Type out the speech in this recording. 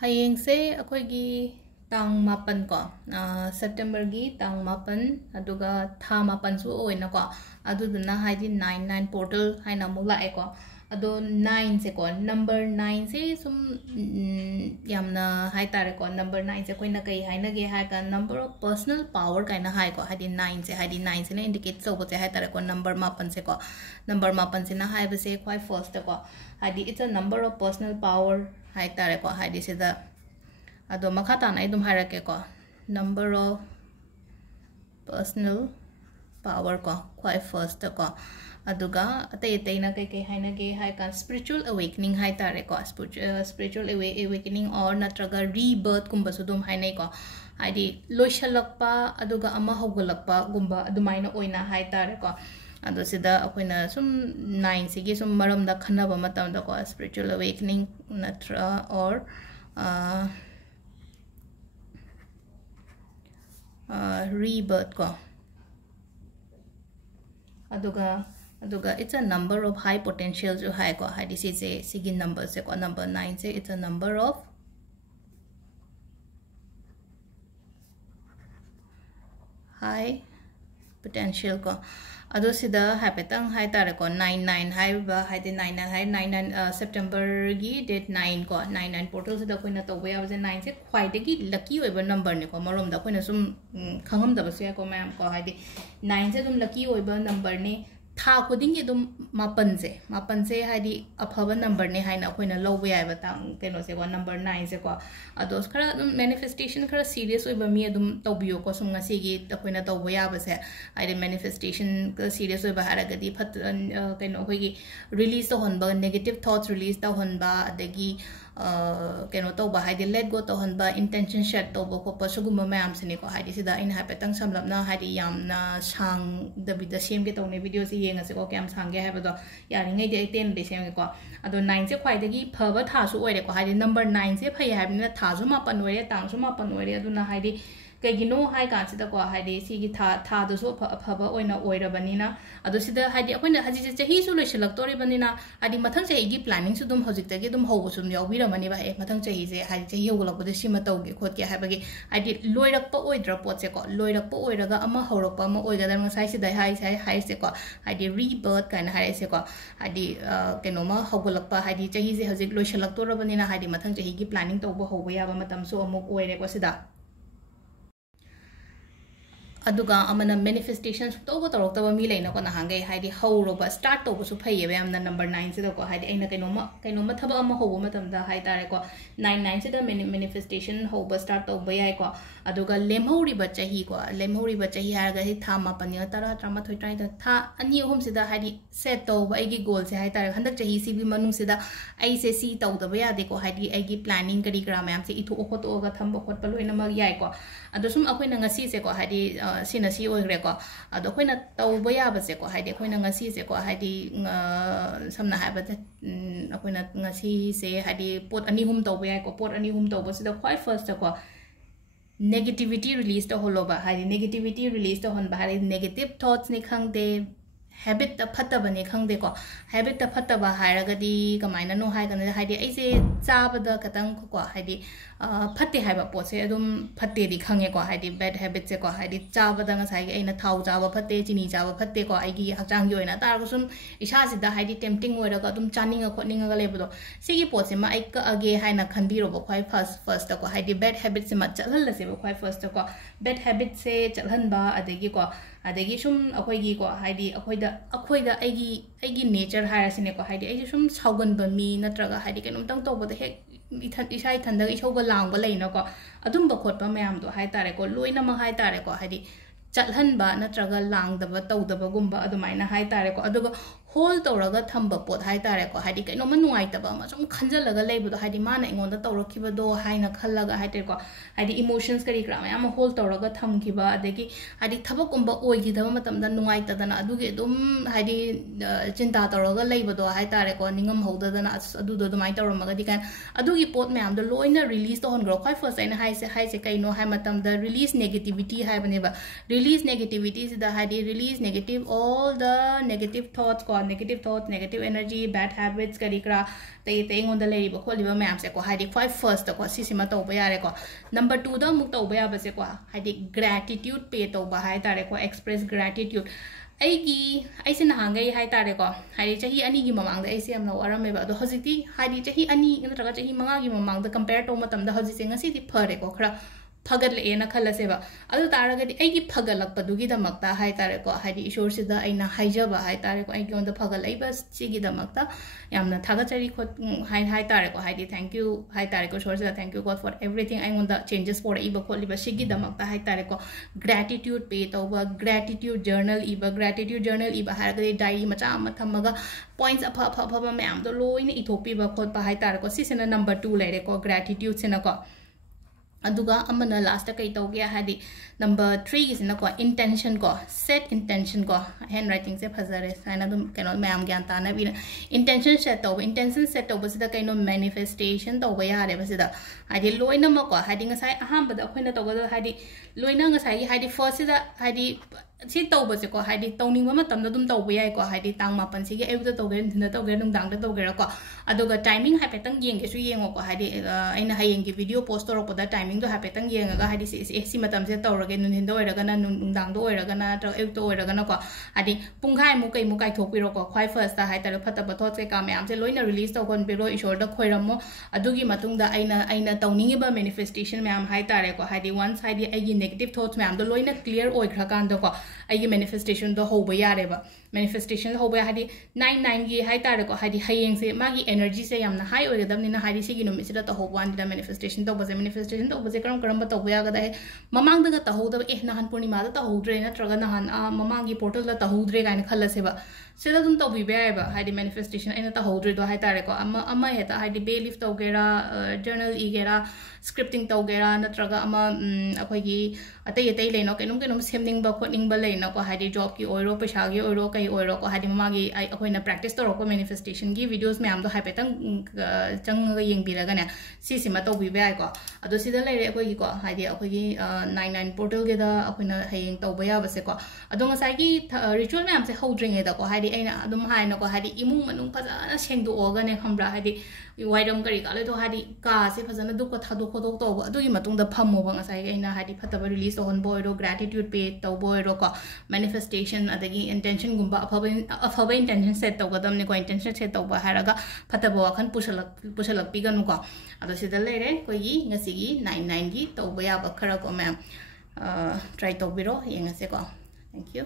ꯍꯌꯦꯡꯁꯦ ꯑꯩꯈꯣꯏꯒꯤ ꯇꯥꯡ 8 ꯀꯣ ꯁꯦꯞꯇꯦꯝꯕꯔꯒꯤ ꯇꯥꯡ 8 ꯑꯗꯨꯒ ꯊꯥ 8ꯁꯨ ꯑꯣꯏꯅꯀꯣ ꯑꯗꯨꯗꯨꯅ ꯍꯥꯏꯗꯤ 99 ꯄꯣꯔꯇꯦꯜ ꯍꯥꯏꯅ ꯑꯃꯨꯛ ꯂꯥꯛꯑꯦꯀꯣ ꯑꯗꯣ 9ꯁꯦ ꯀꯣ ꯅꯝꯕꯔ 9ꯁꯦ ꯁꯨꯝ ꯌꯥꯝꯅ ꯍꯥꯏꯇꯥꯔꯦꯀꯣ ꯅꯝꯕꯔ 9ꯁꯦ ꯑꯩꯈꯣꯏꯅ ꯀꯩ ꯍꯥꯏꯅꯒꯦ ꯍꯥꯏꯔꯒ ꯅꯝꯕꯔ ꯑꯣꯐ ꯄꯔꯁꯅꯦꯜ ꯄꯥꯋꯔ ꯀꯥꯏꯅ ꯍꯥꯏꯀꯣ ꯍꯥꯏꯗꯤ 9ꯁꯦ ꯍꯥꯏꯗꯤ 9ꯁꯤꯅ ꯏꯟꯗꯤꯀꯦꯠ ꯇꯧꯕꯁꯦ ꯍꯥꯏꯇꯥꯔꯦꯀꯣ ꯅꯝꯕꯔ 8ꯁꯦ ꯀꯣ ꯅꯝꯕꯔ 8ꯁꯤꯅ ꯍꯥꯏꯕꯁꯦ ꯈ꯭ꯋꯥꯏ ꯐꯥꯔꯁꯇꯀꯣ ꯍꯥꯏꯗꯤ it's a number of personal power हाइतारेको हाइदी सिदा अदो मखा ताना इदुम हाइरकेको नंबर ऑफ पर्सनल पावर को क्वाइ फर्स्ट को अदुगा अतै अतैना कई हाइनगे हाइका स्पिरिचुअल अवेकनिंग हाइतारेको स्पिरिचुअल अवेकनिंग और नत्रगा रीबर्थ कुंबसु दुम हाइनैको हाइदी लोइशलक्पा अदुगा अमा हौगलक्पा गुंबा अदुमाइना ओइना हाइतारेको अदो सिदा अखोइना सुम 9 सिगी सुम मरमदा खनबा मतमदा को स्पिरिचुअल अवेकनिंग नत्र और rebirth ko aduga it's a number of high potential jo hai ko hai this is a sigi number se ko number 9 se it's a number of high potential ko ado sida hapetang hai tare ko 99 hai ba hai de 99 hai 99 September gi date 9 ko 99 portal sida koina to we avse 9 se khwai de gi lucky oiba number ne ko marom da koina sum khangam da basya ko ma'am ko hai de 9 se dum lucky oiba number ne था खुदिंग की दुम मापन से हाइदी अफब number ने हाइना अखोइना लौबे याबा तांग केनो से को number 9 से को अदोस खरा मैनिफेस्टेशन खरा सीरियस ओइबा मी अदुम तौबियो को सुम ngasi gi अखोइना तौबा याबा से हाइदे मैनिफेस्टेशन का सीरियस ओइबा हारगदी फत केनो अखोइगी रिलीज तो होनबा नेगेटिव थॉट्स रिलीज तो होनबा अदगी केनो तौबा हाइदे लेट गो तो होनबा इंटेंशन सेट तौबा खोपा सुगुम मैम से ने को हाइदे सिदा इन हाइपेतंग समलपना हाइदे यामना सांग दबिदा सेम के तौने वीडियो से येंगसे को क्याम सांगे हाइबदो यारिङै दे 10 दे सेम को अदो 9 से ख्वाइदगी फबा थासु ओइरे को हाइदे नंबर 9 से फै हाइबना थासु मापन ओइरे तांसु मापन ओइरे अदुना हाइदे कईगिनो हाई कांसिदा को हाइदे सिगी था दसो फबा ओइना ओइरबनिना अदो सिदा हाइदे अखोइना हजि चही सु लोइसलक्तोरिबनिना हाइदे मथंग चहीगी प्लानिंग सु दुम हजिक्तगे दुम हौबसुम याउबिरमनि बा ए मथंग चही से हाइदे चही हौगलकबदे सिमा तौगे खोतके हाइबगे हाइदे लोइरक्पा ओइद्रा पोतसे को लोइरक्पा ओइरगा अमा हौरक्पा अमा ओइगदा ngसाइ सिदा हाइ से को हाइदे रीबर्थ काइन हाइ से को हाइदे केनोमा हौगलक्पा हाइदे चही से हजिक लोइसलक्तोरबनिना हाइदे मथंग चहीगी प्लानिंग तौबा हौबा याबा मतम सु अमुक ओइरे को सिदा अदुगा अमना मैनिफेस्टेशन तौब तौरक्तब मी लेना को नहांगे हाइदि हौरोबा स्टार्ट तौबसु फैयेबा यामना नंबर 9 से को हाइदि अइना कैनोमा थबा अमा हौबो मतमदा हाइतारे को 99 से द मैनिफेस्टेशन हौबा स्टार्ट तौबा याय को अदुगा लेमहौरिबा चही हारगा हि था 9 13 13 13 था अनि अहुम सिदा हाइदि सेट तौबा आइगी गोल से हाइतारे हंदक चही सी बि मनु सिदा आई से सी तौदबा यादे को हाइदि आइगी प्लानिंग करी ग्राम याम से इथो ओखोतोगा थंबा खोटपा लोइना म याय को अदो सुम अखोइना ngasi से को हाइदि सिना सी ओइग्रे को अदो अखोइना तौबा याबसे को हाइदि अखोइना ngasi से को हाइदि समना हाइबते अखोइना ngasi से हाइदि पोट अनि हुम तौबा याय को पोट अनि हुम तौबा सिदा ख्वाइ फर्स्ट को नेगेटिविटी रिलीज तो होलोबा हाइदि नेगेटिविटी रिलीज तो होनबा हाइदि नेगेटिव थॉट्स ने खंगदे हैबिट त फत्तबने खंगदे को हैबिट त फत्तबा हाइरगदी कमाइना नो हाइगन हाइदि ऐसे चाबदा कतंग को हाइदि फत्ते हाइबा पोसे अदुम फत्ते दि खंगे को हाइदि बैड हैबिट से को हाइदि चाबदा ngसाइ ऐना थाउ चाबा फत्ते चिनी चाबा फत्ते को आइगी हचांग योइना तारगो सुम इसा सिदा हाइदि टेम्पटिंग ओइरगा अदुम चानिंग खोनिंग लेबदो सिगी पोसे मा एक अगे हाइना खनबिरोबो ख्वाइ फर्स्ट को हाइदि बैड हैबिट से मा चलहलसेबो ख्वाइ फर्स्ट को बैड हैबिट से चलहनबा अदेगी को अदेगी सुम अखोइगी को हाइदि अखोइदा आइगी नेचर हाइरसिने को हाइदि आइगी सुम साउगनबा मी नत्रगा हाइदि केनोमतंग तौबदे हे इसा इथंदा इछौगा लांगबा लेना को अदुमबा खोटबा मयाम दो हाइतारे को लोइना म हाइतारे को हाइदि चलहनबा नत्रगा लांगदबा तौदबगुंबा अदुमाइना हाइतारे को अदुगा होल तौरगा थंबा पोत हाइतारे को हाइदि कैनोमा नुआइतबा म सुम खंजलगा लेबदो हाइदि माना इंगोंदा तौरखिबदो हाइना खल्लगा हाइते को हाइदि इमोशंस करी क्राम याम होल तौरगा थमखिबा अदेगी हाइदि थबकुंबा ओइगिदबा मतमदा नुआइतदना अदुगे दुम हाइदि चिंता तौरगा लेबदो हाइतारे को निंगम हौददना अदुदो दुमाइ तौरमगदि कान अदुगी पोत मयामदो लोइना रिलीज तो होनग्रो ख्वाइ फर्स्ट आइना हाइसे कैनो हाइ मतमदा रिलीज नेगेटिविटी हाइबनेबा रिलीज नेगेटिविटी सिदा हाइदि release negative all the negative thoughts को negative thoughts negative energy bad habits kari kra tai tai ngon da leri ba kholi ba ma'am se ko haidi khwai first ko si sima to ba yare ko number 2 da muk to ba ya ba se ko haidi gratitude pay to ba hai tare ko express gratitude ai se na hangai hai tare ko haidi chahi ani gi mamang da ai se amna waram me ba do hojiti haidi chahi ani ntra ga chahi manga gi mamang da compare to matam da hoji se ngasi di phare ko khra फगल लेना खलसेबा अदु तारगदि एगी फगलक पदुगी दमक्ता हाय तारे को हायदि ईश्वर सिदा आइना हाइजबा हाय तारे को एगी ओंद फगल लेबा सिगी दमक्ता यामना थागचरी खो हाय तारे को हायदि थैंक यू हाय तारे को ईश्वर सिदा thank you God for everything I ओंद चेंजेस फॉर इबा खोलिबा सिगी दमक्ता हाय तारे को ग्रेटिट्यूड पे तोबा ग्रेटिट्यूड जर्नल इबा हारगदि डायरी मचा अमा थमगा पॉइंट्स अफा अफा अफा मैम दो लोइने इथोपीबा खोतबा हाय तारे को सिसेना नंबर 2 लेरे को ग्रेटिट्यूड सेना को अदुगा अमना लास्ट कई तो गया है नंबर 3 की सिना को इंटेंशन को सेट इंटेंशन को हैंड राइटिंग से फजरे साइना तुम कनो मैम ज्ञान ताना भी इंटेंशन सेट तो बसिदा कइनो मैनिफेस्टेशन तो बया रे बसिदा हादि लोइना मको हादि ngасai ahambada khoina to gado हादि लोइना ngасai हादि फर्स्ट सिदा हादि सी तौबसे को हादि तौनिंग मतम दम तौब याय को हादि तांग मापन सिगे एबदा तौगे दिन तौगे नुंदांग तौगे को अदुगा टाइमिंग हापेतंग येंगे सु येंगो को हादि आइना हायेंगी वीडियो पोस्ट तौरपदा टाइमिंग दो हापेतंग येंगा हादि सी मतम से तौरगे नुनिन दो ओइरगना नुंदांग दो ओइरगना तो एब तो ओइरगना को हादि पुंगाय मु kai थोपिरो को ख्वाइ फर्स्ट ता हाय तर फतब थॉट से का मैम से लोइना रिलीज तो कोन पेरो ईश्वर द खोइरमो अदुगी मतुंगदा आइना तौनिंगबा मैनिफेस्टेशन मैम हाय तारे को हादि वंस हादि आइगी नेगेटिव थॉट्स मैम दो लोइना क्लियर ओइखरा कान दो को आइगी मैनिफेस्टेशन दो होबा यारेबा मैनिफेस्टेशन होबा हादि 99 गी हाय तारे को हादि हयेंग से मागी एनर्जी से यामना हाई ओइगदबनिना हादि सिगी नुमि सिदा तो होबान दिदा मैनिफेस्टेशन तो बजे करम तो होया गदा है ममांग दगा तो होदब ए नहान पूर्णिमा दा तो होद्रे नत्रगा नहान ममांगी पोर्टल दा तो होद्रे गाइन खलसेबा सिदा तुम तो बिबेबा हादि मैनिफेस्टेशन एना तो होद्रे दो हाय तारे को अमा हेता हादि बेलिफ तो गेरा जर्नल इगेरा स्क्रिप्टिंग तो गेरा नत्रगा अमा अखोगी अतै लेनो केनुम सेमनिंग बा खोनिंग बा लेनो को हादि जॉब की ओइरो पैसा की ओइरो कई ओइरो को हादि ममागी अखोइना प्रैक्टिस तो को मैनिफेस्टेशन की वीडियोस मैम दो हाइपेतंग चंग येंग बिरगने सिसिमा तो बिबे को अदो सिदा लेरे अखोगी को हादि अखोगी 99 पोर्टल के दा अखोइना हयेंग तो बया बसे को अदो ngасai की रिचुअल मैम से होद्रिंगे दा को हादि एना अदुम हाइनो को हादि इमुंग मनुंग फजाना सेंदो ओगने खमब्रा हादि वाइरम करी काले तो हादि का से फजाना दुख थादो खोदो तो अदुगी मतुंग दा फमो ngасai एना हादि फतब रिलीज होन बोइरो ग्रेटिट्यूड पे तो बोइरो को मैनिफेस्टेशन अदगी इंटेंशन गुंबा अफब इंटेंशन सेट तो गदम ने को इंटेंशन सेट तो हारगा फतब वखन पुशलक पिगनु को अदो सिदा लेरे कोई ngasi gi 99 gi तो बया बखरा को मैम ट्राई तो बिरो येंगसे को थैंक यू